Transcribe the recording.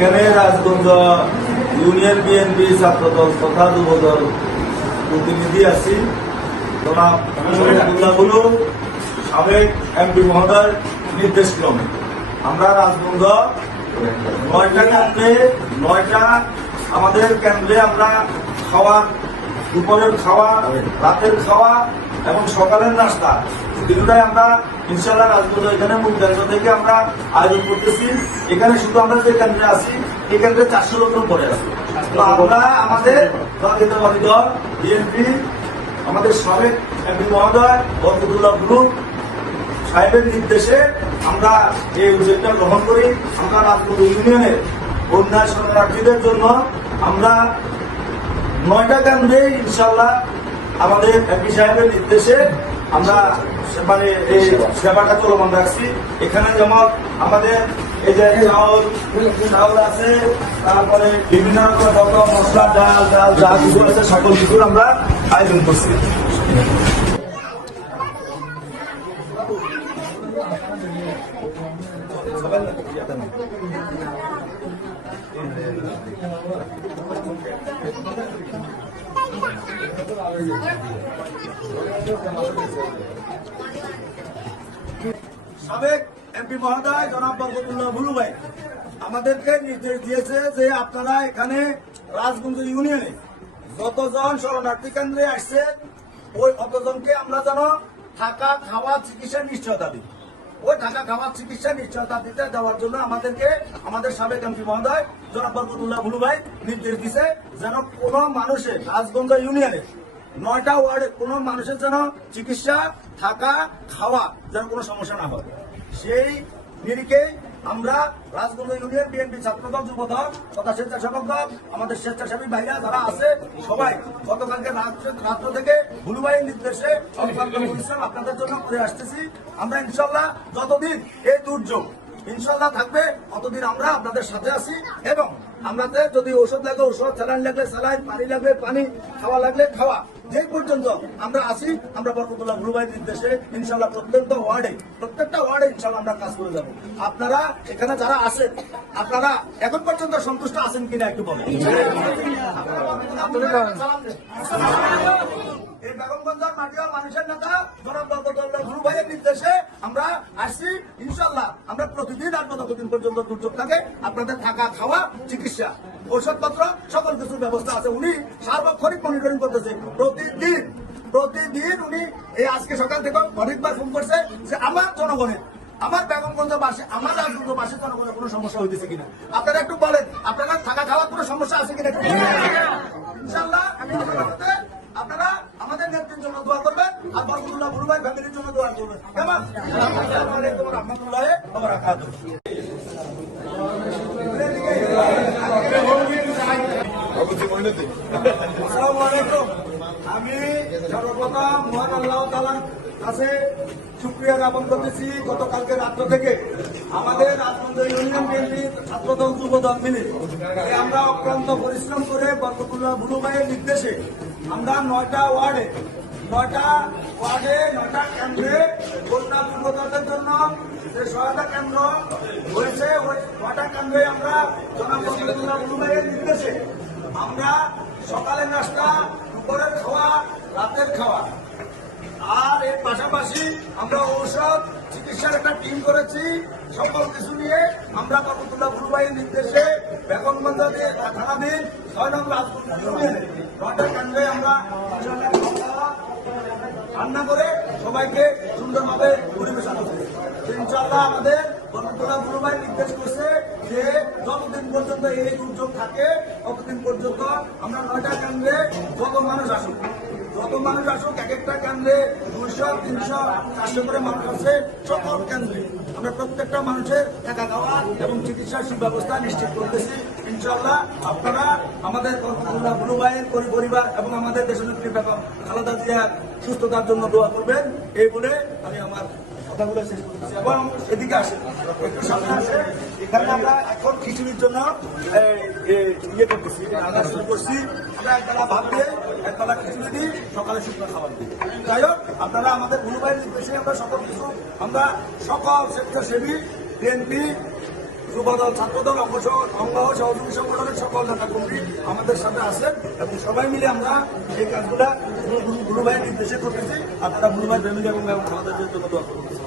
এখানে Rajganj union BNP ছাত্রদল তথা যুবদল প্রতিনিধি আছি। জনাবুল্লাহ সাবেক এমপি মহোদয় নির্দেশ ক্রমে আমরা রাজগঞ্জ 9টা কেন্দ্রে 9টা আমাদের কেন্দ্রে আমরা খাওয়া, দুপুরের খাওয়া, রাতের খাওয়া এবং সকালের নাস্তা তিনটাই আমরা ইনশাআল্লাহ রাজগঞ্জ এখানে মুক্তাঞ্চল থেকে আমরা আয়োজন করতেছি। এখানে শুধু আমরা যে কেন্দ্রে আছি এই কেন্দ্রে 400 লোকের পরে আছি। তো আমরা আমাদের জাতীয়তাবাদী দল বিএনপি আমাদের সাবেক এমপি মহোদয় বরকতুল্লাহ সাহেবের নির্দেশে আমরা এই উদ্যোগটা গ্রহণ করি। আমরা রাজগঞ্জ ইউনিয়নের বন্যা শরণার্থীদের জন্য আমরা 9টা কেন্দ্রে ইনশাআল্লাহ আমাদের এমপি সাহেবের নির্দেশে আমরা মানে এই সেবাটা চলমান রাখছি। এখানে যেমন আমাদের এই যে চাউল আছে, তারপরে বিভিন্ন রকম মশলা, ডাল যা কিছু আছে সকল কিছুর আমরা আয়োজন করছি। সাবেক এমপি মহোদয় জনাব বরকতুল্লাহ ভুলু ভাই আমাদেরকে নির্দেশ দিয়েছে যে আপনারা এখানে রাজগঞ্জ ইউনিয়নে যতজন শরণার্থী কেন্দ্রে আসছে ওই অতজনকে আমরা যেন থাকা, খাওয়া, চিকিৎসা নিশ্চয়তা দিই। ওই থাকা, খাওয়া, চিকিৎসা নিশ্চয়তা দিতে দেওয়ার জন্য আমাদেরকে আমাদের সাবেক এমপি মহোদয় জনাব বরকতুল্লাহ ভুলু ভাই নির্দেশ দিছে যেন কোনো মানুষের রাজগঞ্জ ইউনিয়নে 9টা ওয়ার্ডে কোনো মানুষের যেন চিকিৎসা, থাকা, খাওয়া যেন কোনো সমস্যা না হয়। সেই নিরিখে আমরা রাজগঞ্জ ইউনিয়ন বিএনপি ছাত্রদল, যুবদল তথা স্বেচ্ছাসেবক দল, আমাদের স্বেচ্ছাসেবী ভাইরা যারা আছে সবাই গতকালকে রাত্র থেকে ভুলু ভাইয়ের নির্দেশে পরিশ্রম আপনাদের জন্য করে আসতেছি। আমরা ইনশাল্লাহ যতদিন এই দুর্যোগ ইনশাল্লাহ থাকবে ততদিন আমরা আপনাদের সাথে আছি এবং আমাদের যদি ওষুধ লাগবে ওষুধ, স্যালাইন লাগলে স্যালাইন, পানি লাগবে পানি, খাওয়া লাগলে খাওয়া, যে পর্যন্ত আমরা আছি আমরা বরকতুল্লাহ ভুলু ভাইয়ের নির্দেশে ইনশাল্লাহ প্রত্যেকটা ওয়ার্ডে ইনশাল্লাহ আমরা কাজ করে যাবো। আপনারা এখানে যারা আছেন আপনারা এখন পর্যন্ত সন্তুষ্ট আছেন কিনা একটু বলেন। এই বেগমগঞ্জের মাটিয়াল মানুষের নেতা জনাব বরকতুল্লাহ ভুলু ভাইয়ের নির্দেশে আমরা আসছি। ইনশাল্লাহ আমরা প্রতিদিন আসবো যতদিন পর্যন্ত দুর্যোগ থাকে। আপনাদের থাকা, খাওয়া, চিকিৎসা, ঔষধপত্র সকল কিছুর ব্যবস্থা আছে। উনি সার্বক্ষণিক মনিটরিং করতেছে প্রতিদিন উনি এই আজকে সকাল থেকে অনেকবার ফোন করছে যে আমার জনগণের, আমার বেগমগঞ্জ বাসে, আমার রাজগঞ্জ বাসে জনগণের কোনো সমস্যা হইতেছে কিনা আপনারা একটু বলেন। আপনারা থাকা, খাওয়ার কোনো সমস্যা আছে কিনা ইনশাল্লাহ আপনারা আমাদের নেত্রীর জন্য দোয়া করবেন আর বরকতুল্লাহ ভুলু ভাই ফ্যামিলির জন্য দোয়া করবেন। কেমন? আসসালামু আলাইকুম ওয়া রাহমাতুল্লাহি ওয়া বারাকাতুহু। আসসালামু আলাইকুম। আমি সর্বপ্রথম মহান আল্লাহ তাআলার কাছে শুকরিয়া জ্ঞাপন করতেছি। গতকালকে রাত্র থেকে আমাদের রাজগঞ্জ ইউনিয়ন বিএনপি ছাত্রদল, যুবদল মিলে আমরা অক্লান্ত পরিশ্রম করে বরকতুল্লাহ ভুলু ভাইয়ের নির্দেশে আমরা 9টা ওয়ার্ডে 9টা কেন্দ্রে বন্যা দুর্গতদের জন্য যে সহায়তা কেন্দ্র হয়েছে ওই 9টা কেন্দ্রে আমরা জনাব বরকতুল্লাহ ভুলু ভাইয়ের নির্দেশে আমরা সকালের নাস্তা, দুপুরের খাওয়া, রাতের খাওয়া আর এর পাশাপাশি আমরা ঔষধ, চিকিৎসার একটা টিম করেছি। সকল কিছু নিয়ে আমরা বরকতুল্লাহ ভুলু ভাইয়ের নির্দেশে বেগমগঞ্জ থানাধীন 6 নং রাজগঞ্জ ইউনিয়নে 9টা কেন্দ্রে আমরা রান্না করে সবাইকে সুন্দরভাবে পরিবেশন করছি। ইনশাআল্লাহ আমাদের বরকতুল্লাহ ভুলু ভাই নির্দেশ করছে যে যতদিন পর্যন্ত এই দুর্যোগ থাকে ততদিন পর্যন্ত আমরা 9টা কেন্দ্রে যত মানুষ আসুক এক একটা কেন্দ্রে 200, 300, 400 করে মানুষ আছে। সকল কেন্দ্রে আমরা প্রত্যেকটা মানুষের থাকা, খাওয়া এবং চিকিৎসার সুব্যবস্থা নিশ্চিত করতেছি। ইনশাআল্লাহ আপনারা আমাদের বরকতুল্লাহ ভুলু ভাইয়ের পরিবার এবং আমাদের দেশনেত্রী বেগম খালেদা জিয়ার সুস্থতার জন্য দোয়া করবেন। এই বলে আমি আমার কথাগুলো শেষ করতেছি এবং এদিকে আসেন, একটু সামনে আসেন। এখানে আমরা এখন খিচুড়ির জন্য ইয়ে করতেছি, রান্না শুরু করছি। আমরা একবেলা ভাত দিয়ে একবেলা খিচুড়ি দিই, সকালে শুকনো খাবার দিই। যাই হোক আপনারা আমাদের ভুলু ভাইয়ের নির্দেশে আমরা সকল কিছু, আমরা সকল স্বেচ্ছাসেবী বিএনপি যুবদল, ছাত্রদল, অঙ্গ সহযোগী সংগঠনের সকল নেতা কর্মী আমাদের সাথে আছেন এবং সবাই মিলে আমরা এই কাজগুলা গুরু ভাইয়ের নির্দেশে করতেছি। আপনারা গুরু ভাই ফ্যামিলি এবং আমাদের জন্য দোয়া করতেছি।